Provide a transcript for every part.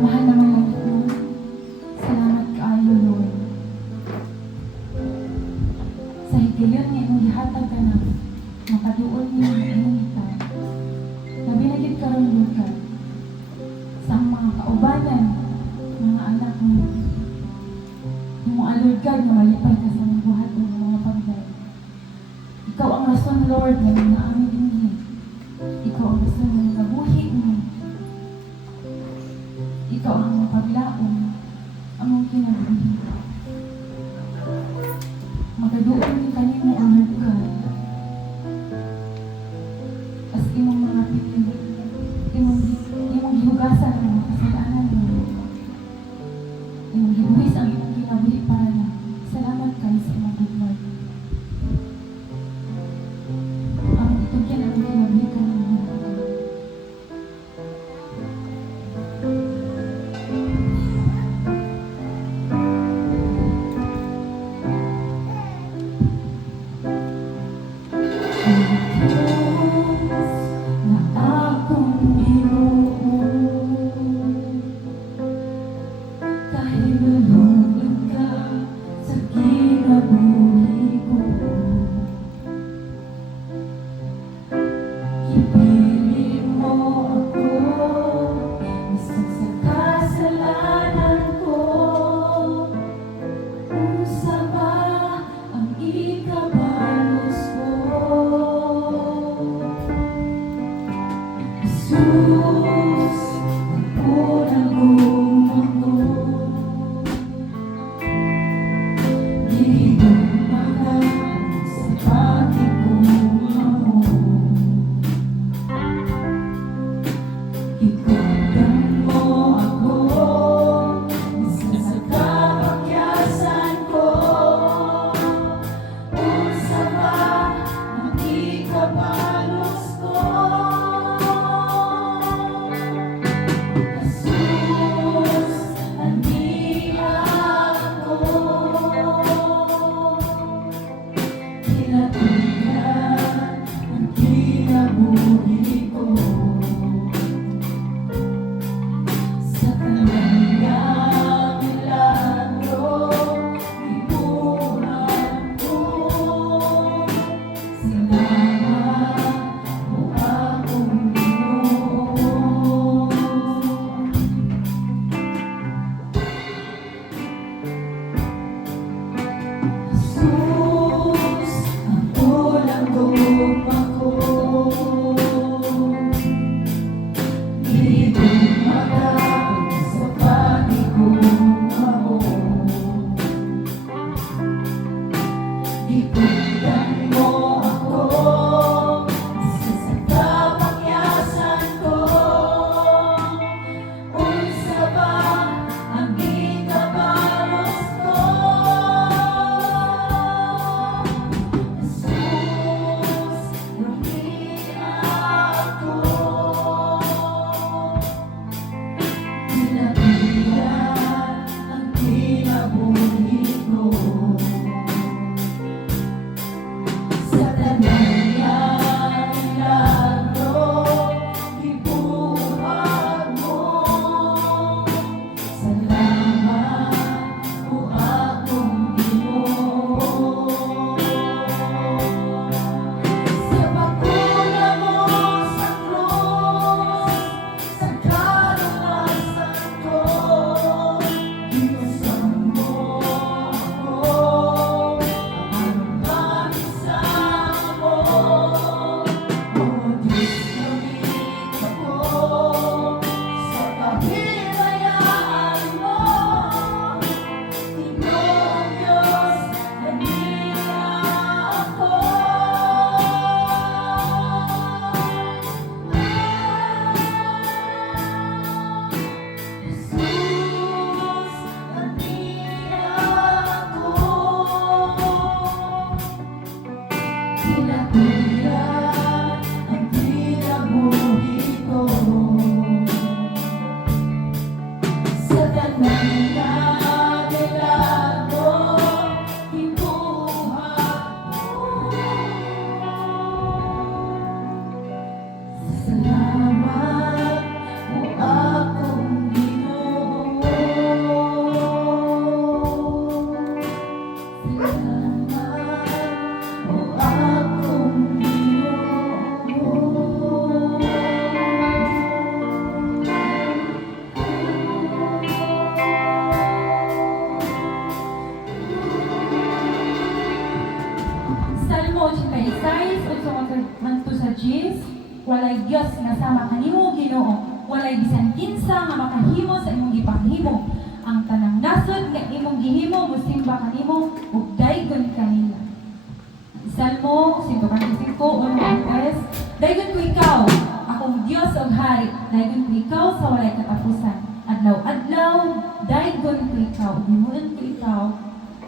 Mahal naman lang ko. Salamat kaayo, Lord. Sa higayon nga imong gihatag ka na, makaduol niyo ang imong ita. Labi na gid karon, Lord God, sa mga kaubanan, mga anak mo. Mo Lord God, na malipay ka sa mga buhat ng mga pagday. Ikaw ang rason, Lord, na mga aming dinhi. Ikaw ang rason ng nabuhi mo. Ikaw ang mga paglaong, among kinabuhi. Magaduon ni kanimo ang Lord God. As imong mga pitin, imong gihugasan ang mga kasalanan mo. Imong gibuhis ang imong kinabuhi para na. Salamat kayo sa imong good Lord. Ang itugyan ang kinabuhi kanimo. kasama kanimo Ginoo. Walay bisan kinsa nga makahimo sa imong gipanghimo. Ang tanang nasod nga imong gihimo mosimba kanimo ug daygon kanila. Salmo 125:1. Daygon ko ikaw, akong Dios ug Hari, daygon ko ikaw sa walay katapusan. Adlaw-adlaw, daygon ko ikaw, himuon ko ikaw,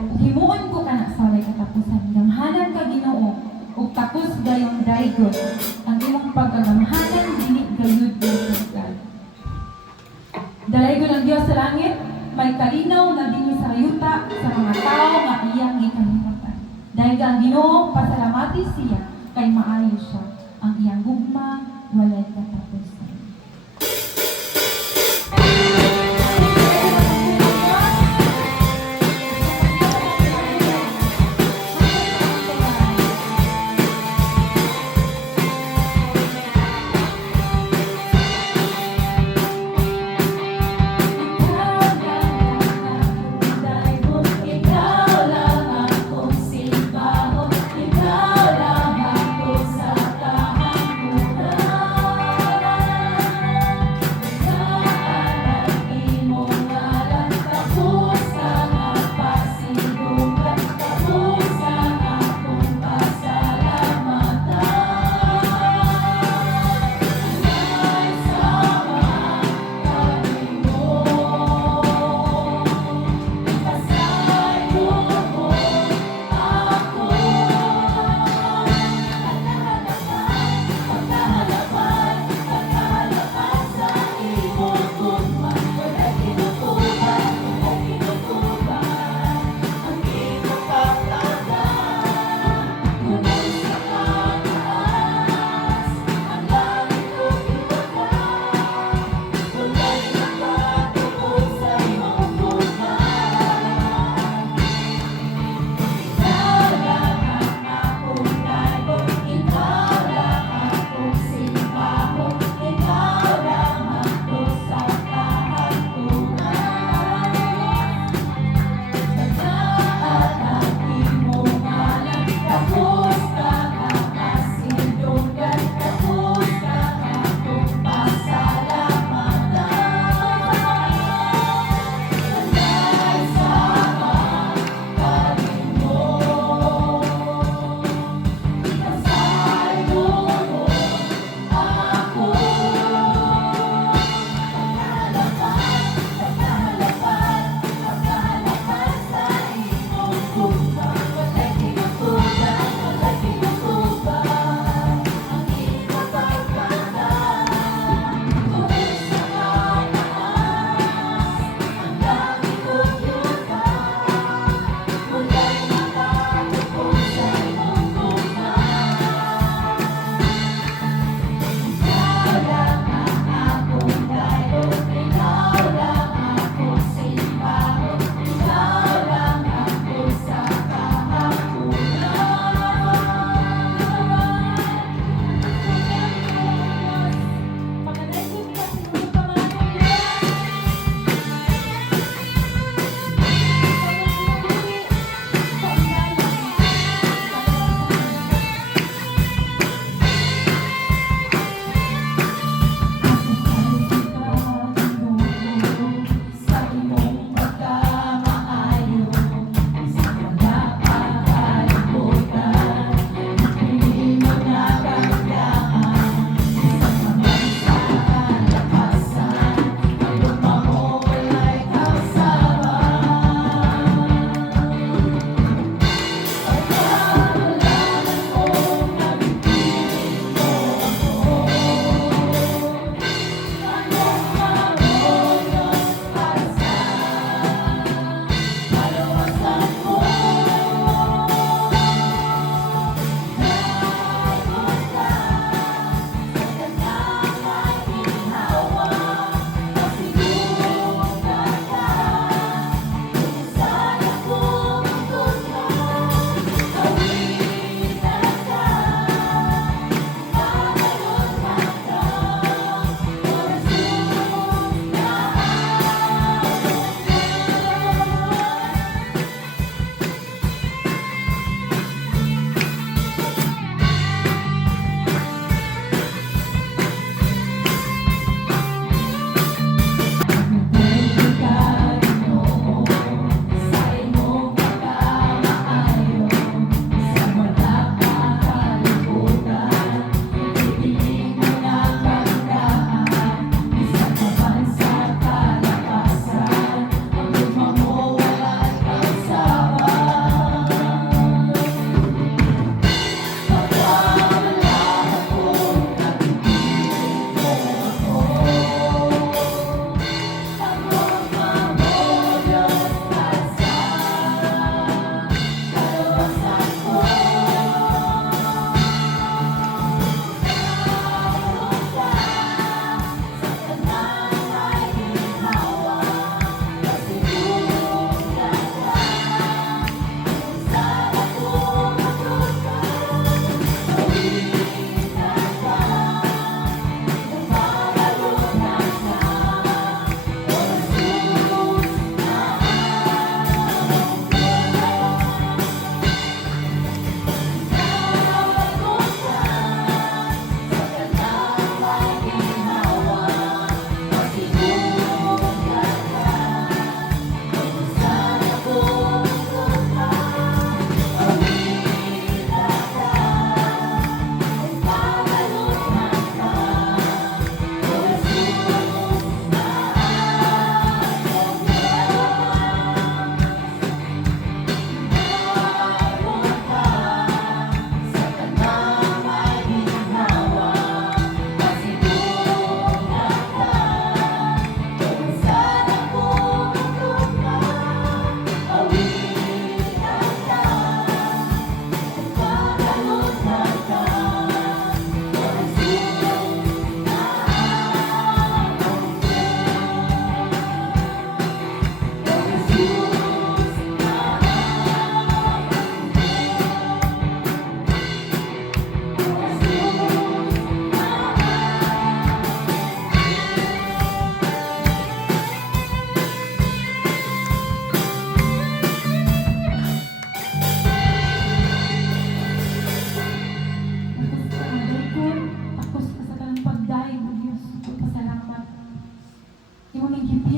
ug himuon ko kana sa walay katapusan. Gamhanan ka Ginoo, ug tapos gayong daygon. Ang imong pagkagamhanan dili gayud God. Dalaygon ang Dios sa langit, may kalinaw na dinhi sa kayuta sa mga tao nga iyang gikalimutan. Dahil ang Ginoo pasalamati siya kay maayo siya. Ang iyang gugma walay katapusan. Ikaw lang akong simbahan, ikaw lang ako sa tahan ko.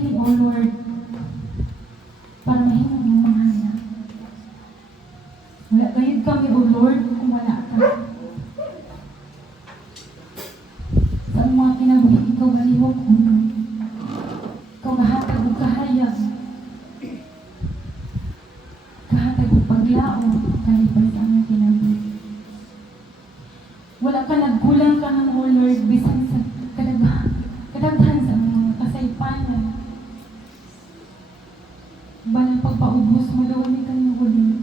ni O Lord, para mahimong yung mga na. Wala gayud kami, O Lord, kung wala ka. Sa mga kinabuhi, ikaw galihok, O Lord. Ikaw gahatag o kahayag. Kahatag o paglaon, kalipay sa aming kinabuhi. Wala ka nagkulang ka ng O Lord, bisan sa kadaghan sa mga kasaypanan. Balang pagpaubos mo daw ni kanyang huli.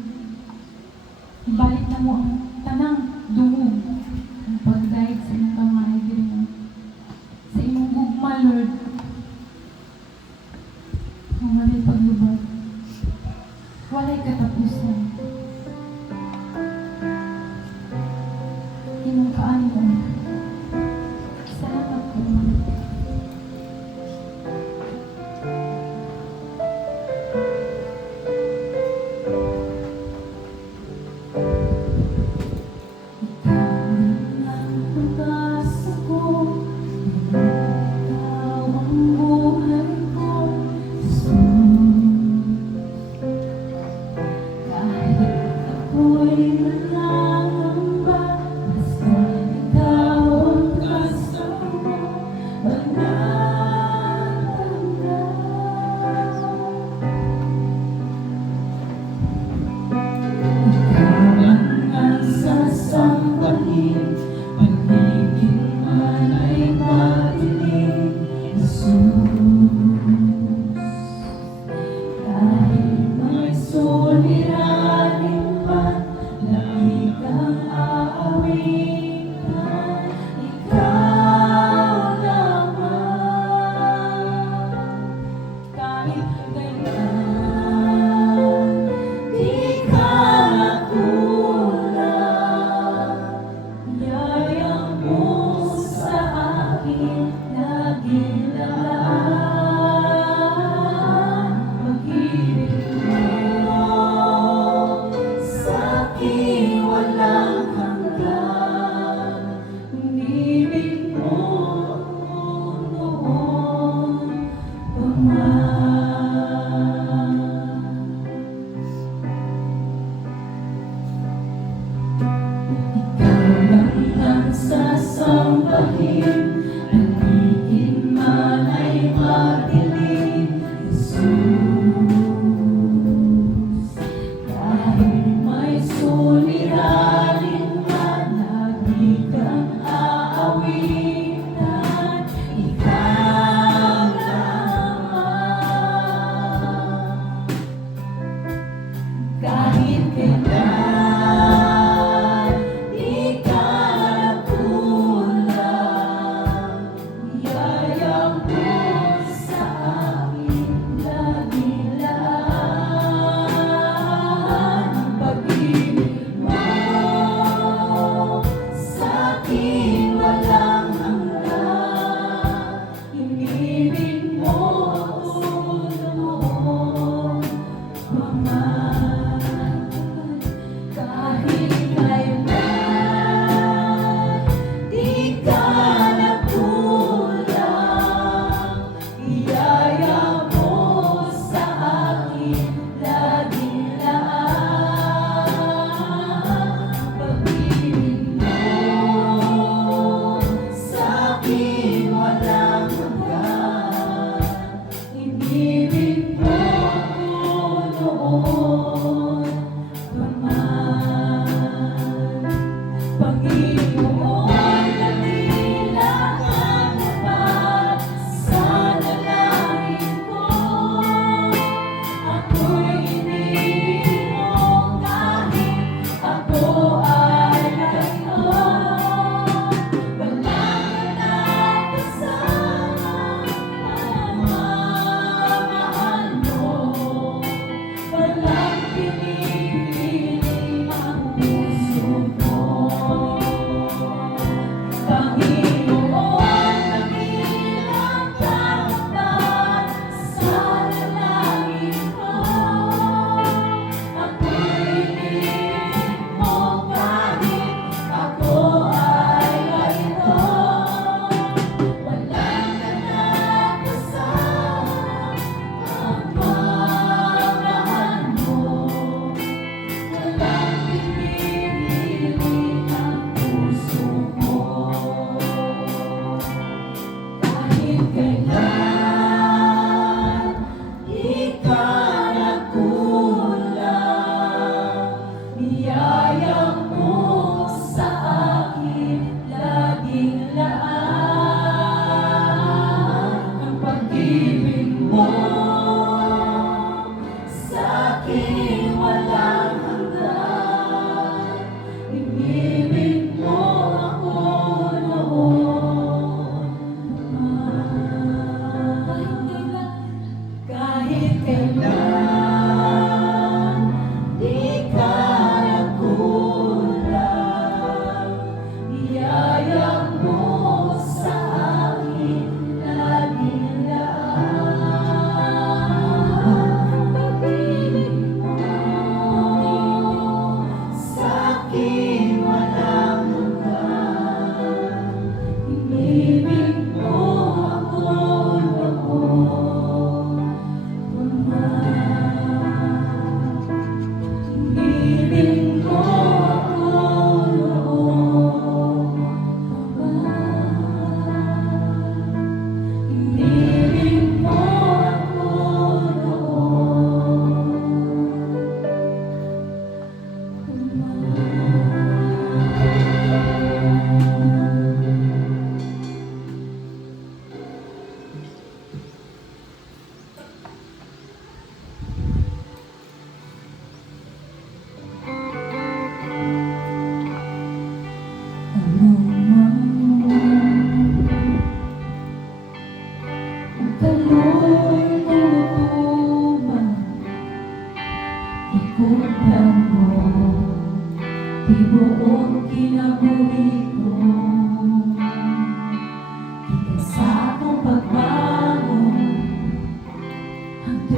Ibalik na mo ang tanang dungog, ang pagdahig sa iyong kamay, Ginoo. Sa iyong gugma, Lord, ang walay paglubag, walay katapusan. Imong kaano, salamat ko, Lord.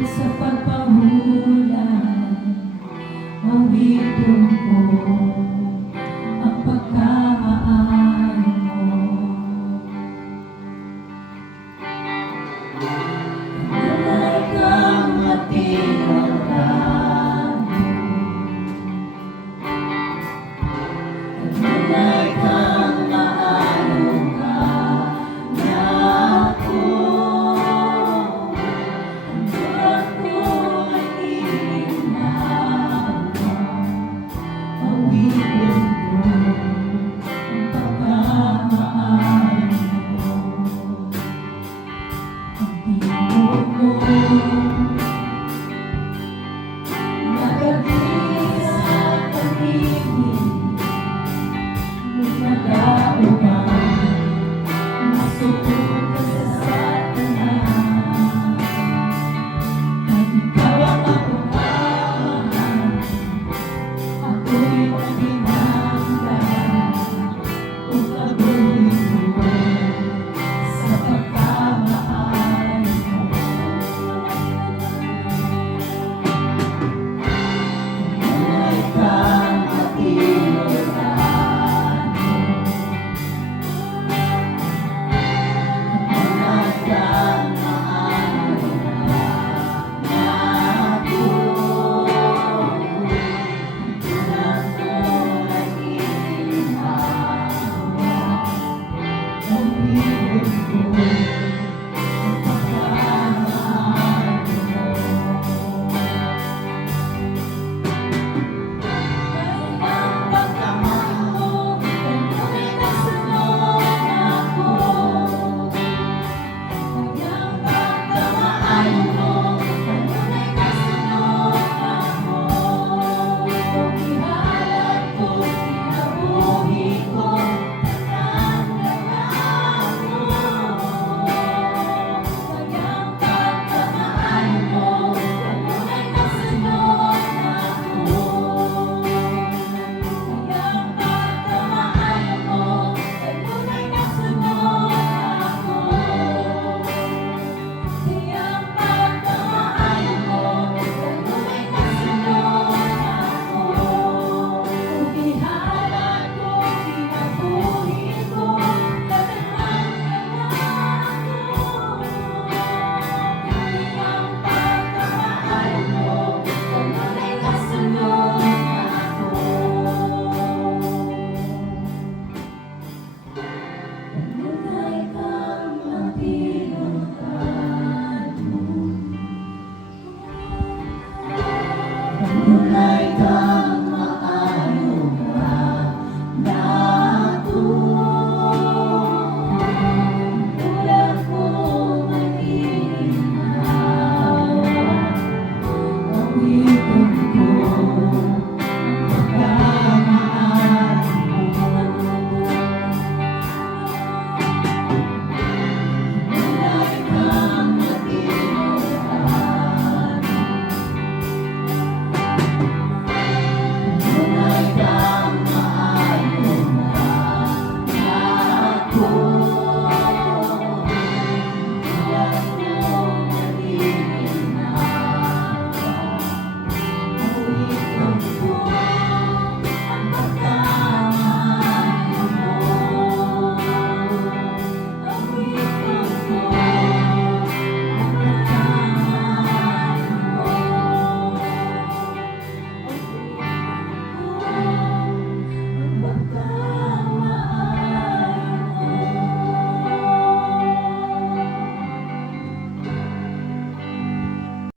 sa pagpahulan, awitin ko ang pagkamaayo mo. Kamay kang matino